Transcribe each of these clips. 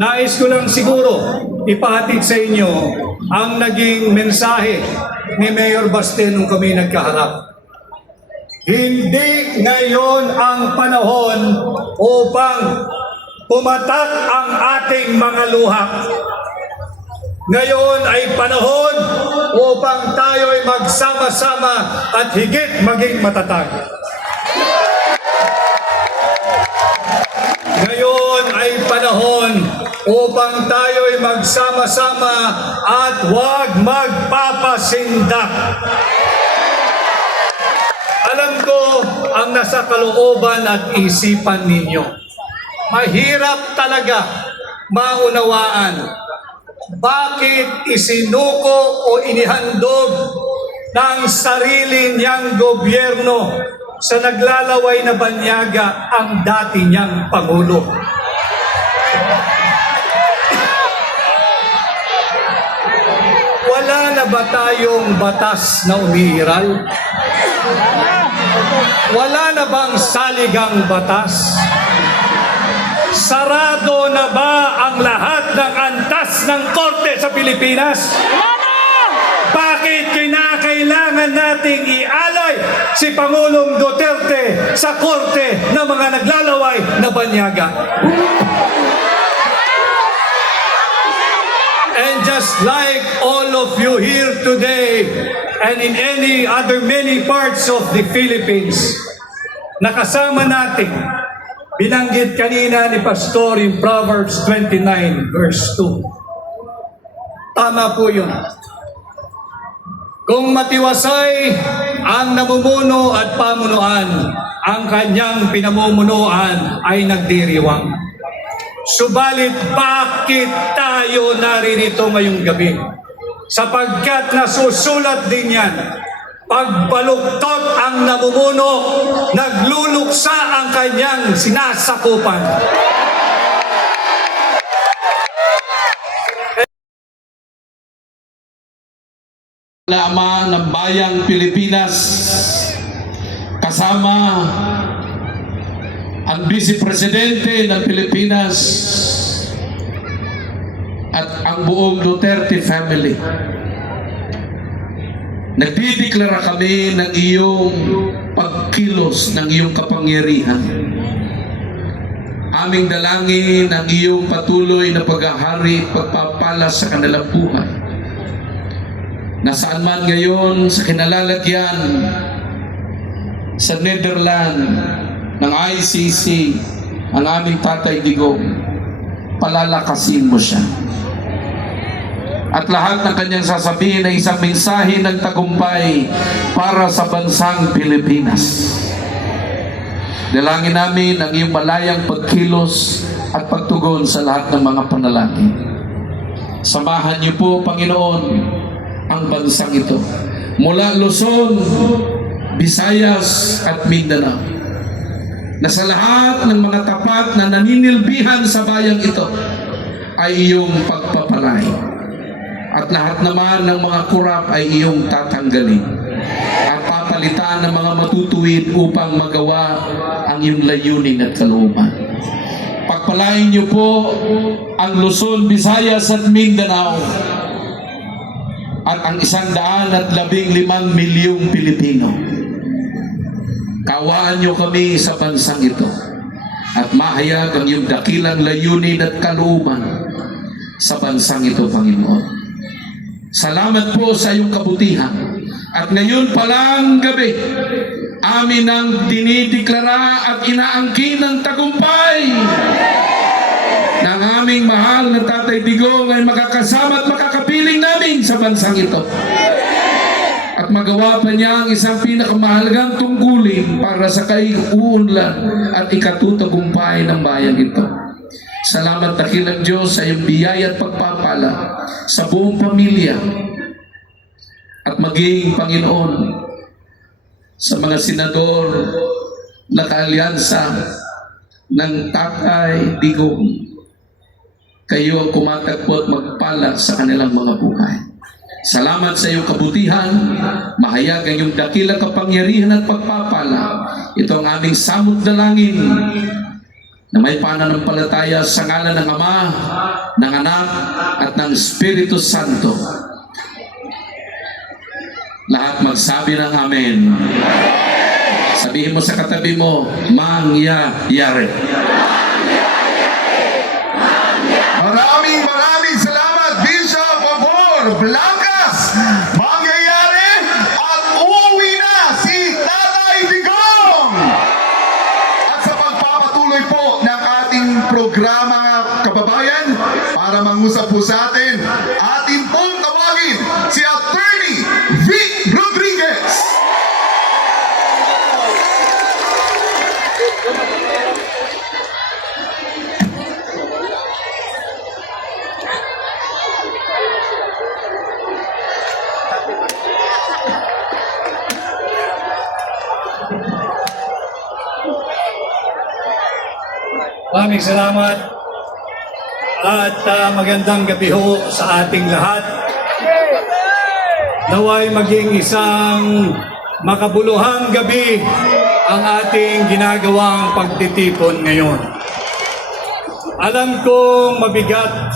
Nais ko lang siguro ipahatid sa inyo ang naging mensahe ni Mayor Baste nung kami nagkaharap. Hindi ngayon ang panahon upang pumatak ang ating mga luha. Ngayon ay panahon upang tayo ay magsama-sama at higit maging matatag. Ngayon ay panahon upang tayo ay magsama-sama at huwag magpapasindak. Alam ko ang nasa kalooban at isipan ninyo. Mahirap talaga maunawaan bakit isinuko o inihandog ng sarili niyang gobyerno sa naglalaway na banyaga ang dati niyang Pangulo. Wala na ba tayong batas na umiiral? Wala na bang saligang batas? Sarado na ba ang lahat ng antas ng korte sa Pilipinas? Bakit kinakailangan nating ialay si Pangulong Duterte sa korte ng mga naglalaway na banyaga? And just like all of you here today and in any other many parts of the Philippines, nakasama natin, binanggit kanina ni Pastor in Proverbs 29 verse 2. Tama po yun. Kung matiwasay ang namumuno at pamunuan, ang kanyang pinamumunuan ay nagdiriwang. Subalit bakit tayo naririto ngayong gabi? Sapagkat nasusulat din yan, pagbaluktot ang namumuno, nagluluksa ang kanyang sinasakupan. Ama ng bayang Pilipinas, kasama ang Vice Presidente ng Pilipinas at ang buong Duterte family. Nagdideklara kami ng iyong pagkilos ng iyong kapangyarihan. Aming dalangin ang iyong patuloy na paghahari, pagpapala sa kanilang buhay. Nasaan man ngayon sa kinalalagyan sa Netherlands ng ICC ang aming Tatay Digong, palalakasin mo siya. At lahat ng kanyang sasabihin ay isang mensahe ng tagumpay para sa bansang Pilipinas. Dalangin namin ang iyong malayang pagkilos at pagtugon sa lahat ng mga panalangin. Samahan niyo po, Panginoon, ang bansang ito. Mula Luzon, Visayas at Mindanao. Na sa lahat ng mga tapat na naninilbihan sa bayang ito ay iyong pagpapalay. At lahat naman ng mga kurap ay iyong tatanggalin. At papalitan ng mga matutuwid upang magawa ang iyong layunin at kalooban. Pagpalain niyo po ang Luzon, Visayas at Mindanao at ang 115 milyong Pilipino. Kawaan niyo kami sa bansang ito at mahayag ang iyong dakilang layunin at kalooban sa bansang ito, Panginoon. Salamat po sa iyong kabutihan. At ngayon palang gabi, amin ang dinideklara at inaangkin ng tagumpay ng aming mahal na Tatay Digong ay makakasama at makakapiling namin sa bansang ito. At magawa pa niya ang isang pinakamahalagang tungkulin para sa kaiuunlad at ikatutagumpay ng bayan ito. Salamat dakilang Diyos sa iyong biyaya at pagpapala sa buong pamilya at maging Panginoon sa mga senador na kaalyansa ng Tatay Digong. Kayo ang kumatagpo at magpala sa kanilang mga buhay. Salamat sa iyong kabutihan, mahayag ang iyong dakilang kapangyarihan at pagpapala. Ito ang aming samot dalangin na may pananampalataya sa ngalan ng Ama, ng Anak, at ng Espiritu Santo. Lahat magsabi ng Amen. Sabihin mo sa katabi mo, mangyayari. Maraming salamat, Bishop Amor Blancas. Mangyayari at uuwi na si Tatay Digong. At sa pagpapatuloy po ng ating programa, kababayan, para mangusap po sa atin, atin pong tawagin si Attorney Vic Rodriguez. Maraming salamat at magandang gabi ho sa ating lahat. Naway maging isang makabuluhang gabi ang ating ginagawang pagtitipon ngayon. Alam kong mabigat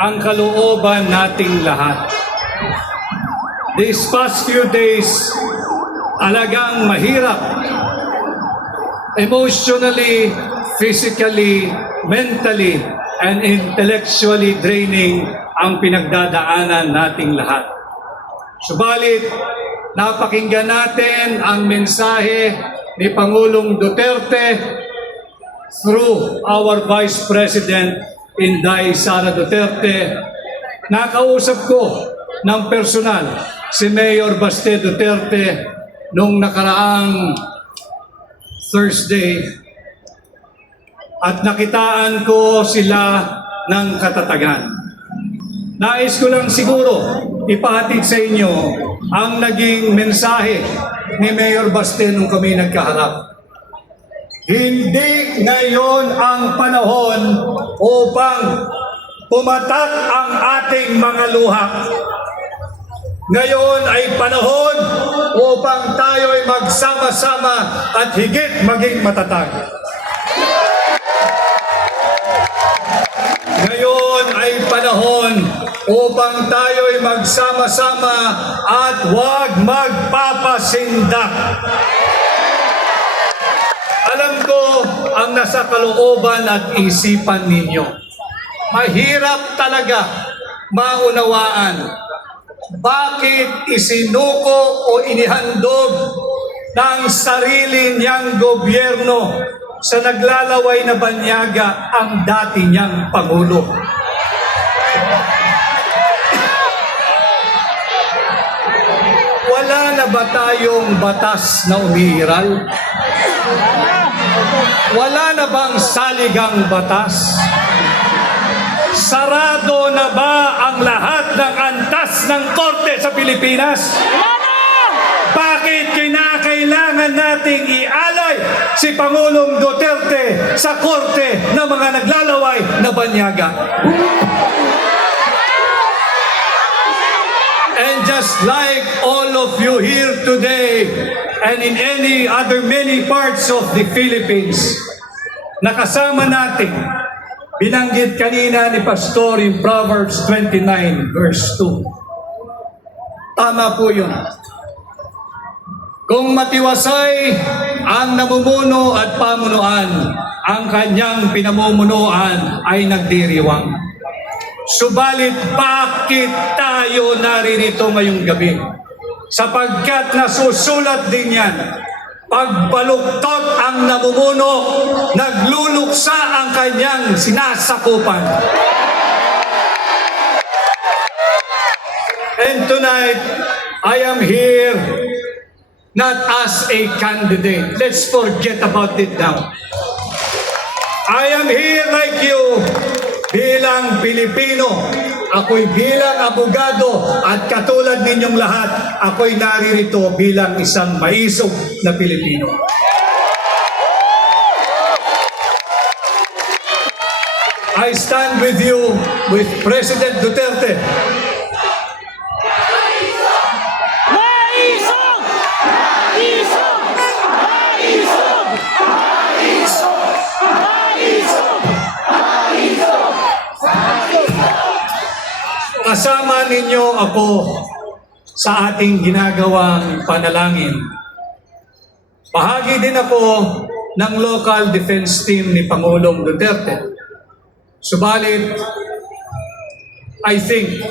ang kalooban nating lahat. These past few days, talagang mahirap. Emotionally, physically, mentally, and intellectually draining ang pinagdadaanan nating lahat. Subalit, napakinggan natin ang mensahe ni Pangulong Duterte through our Vice President, Inday Sara Duterte. Nakausap ko ng personal si Mayor Baste Duterte nung nakaraang Thursday at nakitaan ko sila ng katatagan. Nais ko lang siguro ipahatid sa inyo ang naging mensahe ni Mayor Baste nung kami nagkaharap. Hindi ngayon ang panahon upang pumatak ang ating mga luha. Ngayon ay panahon upang tayo ay magsama-sama at higit maging matatag. Ngayon ay panahon upang tayo ay magsama-sama at huwag magpapasindak. Alam ko ang nasa kalooban at isipan ninyo. Mahirap talaga maunawaan bakit isinuko o inihandog ng sarili niyang gobyerno sa naglalaway na banyaga ang dati niyang Pangulo. Wala na ba tayong batas na umiiral? Wala na bang saligang batas? Sarado na ba ang lahat ng antas ng korte sa Pilipinas? Bakit kinakailangan nating ialay si Pangulong Duterte sa korte ng mga naglalaway na banyaga? And just like all of you here today and in any other many parts of the Philippines, nakasama natin, binanggit kanina ni Pastor in Proverbs 29 verse 2. Tama po yun. Kung matiwasay ang namumuno at pamunuan, ang kanyang pinamumunuan ay nagdiriwang. Subalit bakit tayo naririto ngayong gabi? Sapagkat nasusulat din yan, pagbaluktot ang namumuno, nagluluksa ang kanyang sinasakupan. And tonight, I am here not as a candidate. Let's forget about it now. I am here like you bilang Pilipino. Ako'y bilang abogado at katulad ninyong lahat, ako'y naririto bilang isang maisog na Pilipino. I stand with you, with President Duterte. kasama ninyo ako sa ating ginagawang panalangin. Bahagi din ako ng local defense team ni Pangulong Duterte. Subalit, I think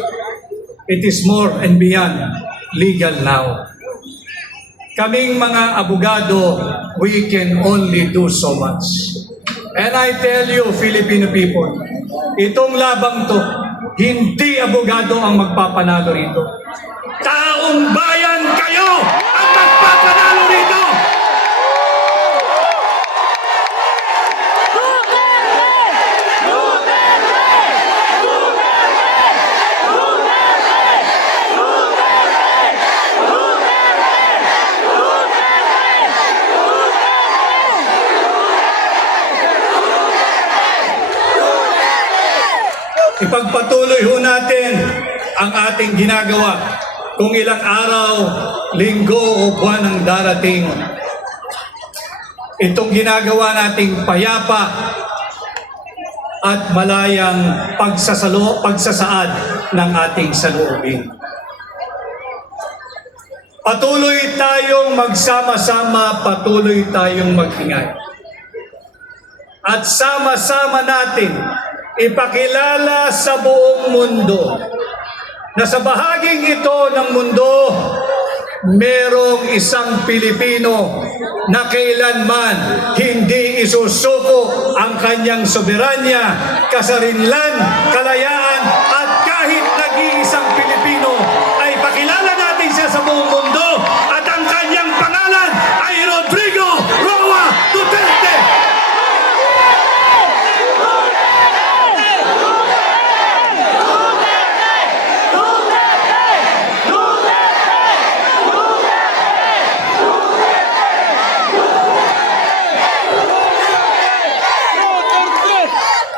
it is more and beyond legal now. Kaming mga abogado, we can only do so much. And I tell you, Filipino people, itong labang to, hindi abogado ang magpapanalo rito. Taong bayan kayo ang magpapanalo rito! Ipagpatuloy ho natin ang ating ginagawa kung ilang araw, linggo o buwan ang darating. Itong ginagawa nating payapa at malayang pagsasaad ng ating saloobin. Patuloy tayong magsama-sama, patuloy tayong mag-ingay. At sama-sama natin ipakilala sa buong mundo na sa bahaging ito ng mundo, merong isang Pilipino na kailanman hindi isusuko ang kanyang soberanya, kasarinlan, kalayaan, at kahit nag-iisang Pilipino ay pakilala natin siya sa buong mundo at ang kanyang pangalan ay Rodrigo Roa Duterte!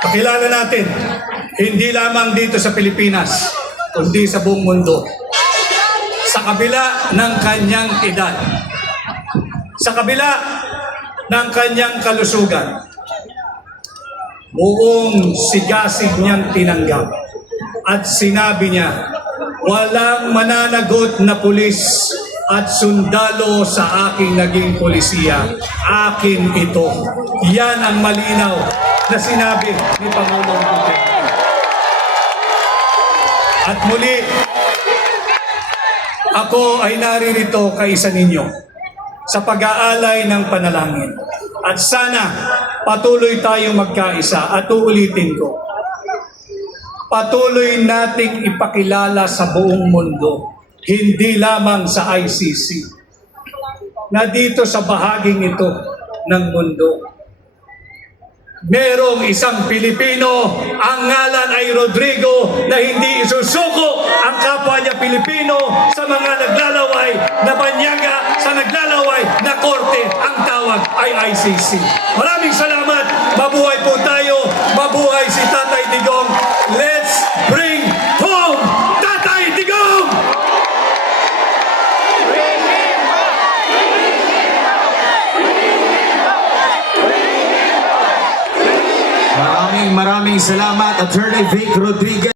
Pakilala natin, hindi lamang dito sa Pilipinas, kundi sa buong mundo. Sa kabila ng kanyang edad, sa kabila ng kanyang kalusugan, buong sigasig niyang tinanggap. At sinabi niya, walang mananagot na pulis at sundalo sa aking naging polisiya. Akin ito. Yan ang malinaw na sinabi ni Pangulong Duterte. At muli, ako ay naririto kaisa ninyo sa pag-aalay ng panalangin. At sana patuloy tayong magkaisa at uulitin ko. Patuloy nating ipakilala sa buong mundo, hindi lamang sa ICC, na dito sa bahaging ito ng mundo, merong isang Pilipino, ang ngalan ay Rodrigo, na hindi isusuko ang kapwa niya Pilipino sa mga naglalaway na banyaga, sa naglalaway na korte. Ang tawag ay ICC. Maraming salamat. Mabuhay po tayo. Mabuhay si Tatay Digong. Let's bring home Tatay Digong! Maraming salamat, Attorney Vic Rodriguez.